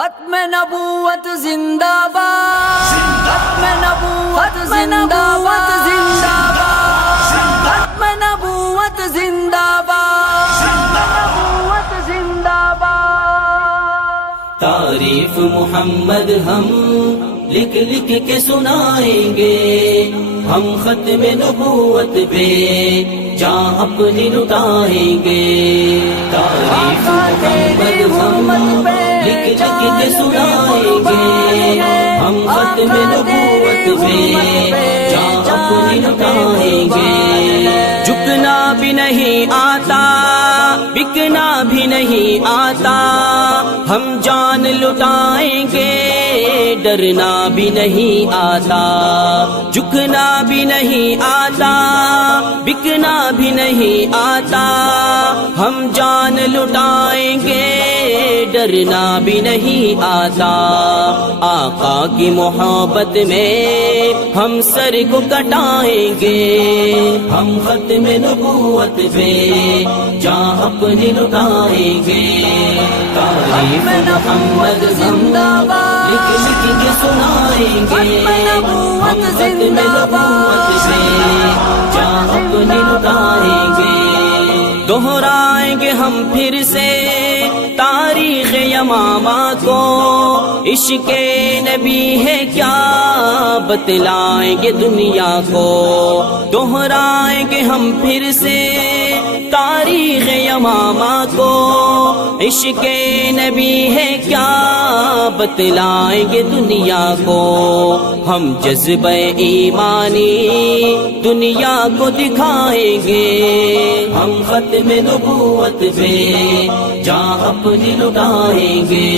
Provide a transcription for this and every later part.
ختم نبوت زندہ باد، ختم نبوت زندہ باد، زندہ باد، ختم نبوت زندہ باد، نبوت زندہ باد۔ تعریف محمد ہم لکھ لکھ کے سنائیں گے، ہم ختم نبوت پہ جان اپنی لٹائیں گے۔ تعریف محمد ہم لکھ لکھ کے سنائیں گے، ہم ختم نبوت پہ جان اپنی لٹائیں گے۔ جھکنا بھی نہیں آتا، بکنا بھی نہیں آتا، ہم جان لٹائیں گے، ڈرنا بھی نہیں آتا۔ جھکنا بھی نہیں آتا، بکنا بھی نہیں آتا، ہم جان لٹائیں گے، ڈرنا بھی نہیں آتا۔ آقا کی محبت میں ہم سر کو کٹائیں گے، ہم ختم نبوت پہ جان اپنی لٹائیں گے۔ تعریف محمد زندہ باد، لکھ لکھ کے سنائیں گے، ہم ختم نبوت پہ جان اپنی لٹائیں گے۔ دہرائیں گے ہم پھر سے تاریخ یمامہ کو، عشق نبی ہے کیا بتلائیں گے دنیا کو۔ دہرائیں گے ہم پھر سے تاریخ یمامہ کو، عشق نبی ہے کیا بتلائیں گے دنیا کو۔ ہم جذبہ ایمانی دنیا کو دکھائیں گے، ہم ختم نبوت پہ جان اپنی لٹائیں گے۔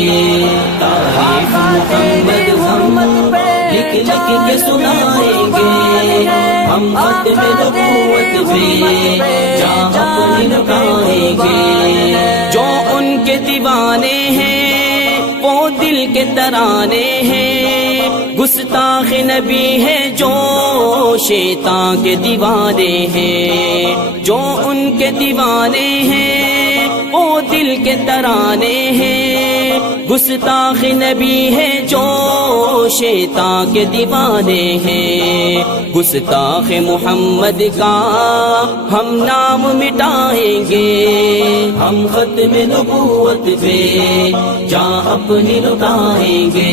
تعریف محمد ہم لکھ لکھ کے سنائیں گے، ہم ختم نبوت پہ جان اپنی لٹائیں گے۔ جو ان کے دیوانے ہیں وہ دل کے ترانے ہیں، گستاخ نبی ہے جو شیطان کے دیوانے ہیں۔ جو ان کے دیوانے ہیں وہ دل کے ترانے ہیں، گستاخ نبی ہے جو شیطان کے دیوانے ہیں۔ گستاخ محمد کا ہم نام مٹائیں گے، ہم ختم نبوت پہ جان اپنی لٹائیں گے۔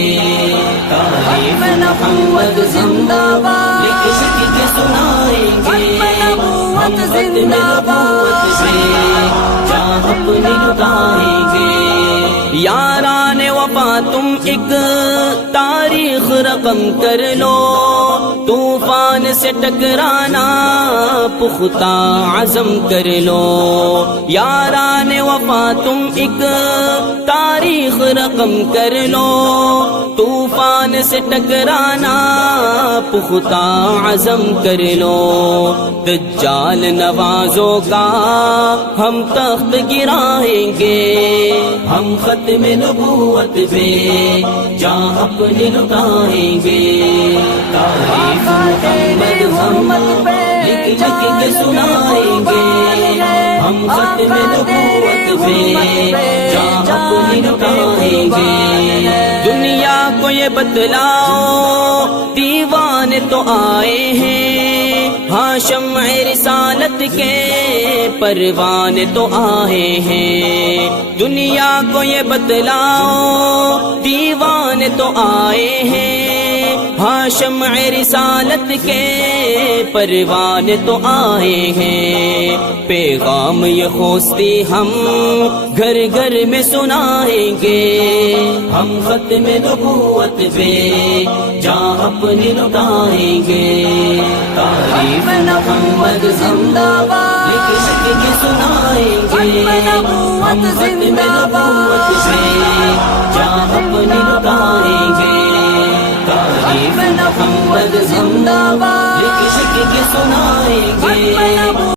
تعریف محمد زندہ باد، لکھ لکھ کے سنائیں گے، ہم ختم نبوت پہ جان اپنی لٹائیں گے۔ یاران وفا تم ایک تاریخ رقم کر لو، طوفان سے ٹکرانا پختہ عزم کر لو۔ یاران وفا تم ایک تاریخ رقم کر لو، طوفان سے ٹکرانا پختہ عزم کر لو۔ دجال نوازوں کا ہم تخت گرائیں گے، ہم ختم نبوت پہ جان اپنی لٹائیں گے۔ تعریف محمد ہم لکھ لکھ کے سنائیں گے، ہم ختم نبوت پہ جان اپنی لٹائیں گے۔ دنیا کو یہ بتلاؤ دیوانے تو آئے ہیں، ہاں شمع رسالت کے پروانے تو آئے ہیں۔ دنیا کو یہ بتلاؤ دیوانے تو آئے ہیں، ہاں شمع رسالت کے پروانے تو آئے ہیں۔ پیغام یہ خوستی ہم گھر گھر میں سنائیں گے، ہم ختم نبوت پہ جان اپنی لٹائیں گے۔ تعریف محمد زندہ باد، لکھ لکھ کے سنائیں گے، ہم ختم نبوت پہ جان اپنی لٹائیں گے۔ تعریف محمد زندہ باد، لکھ لکھ کے سنائیں گے۔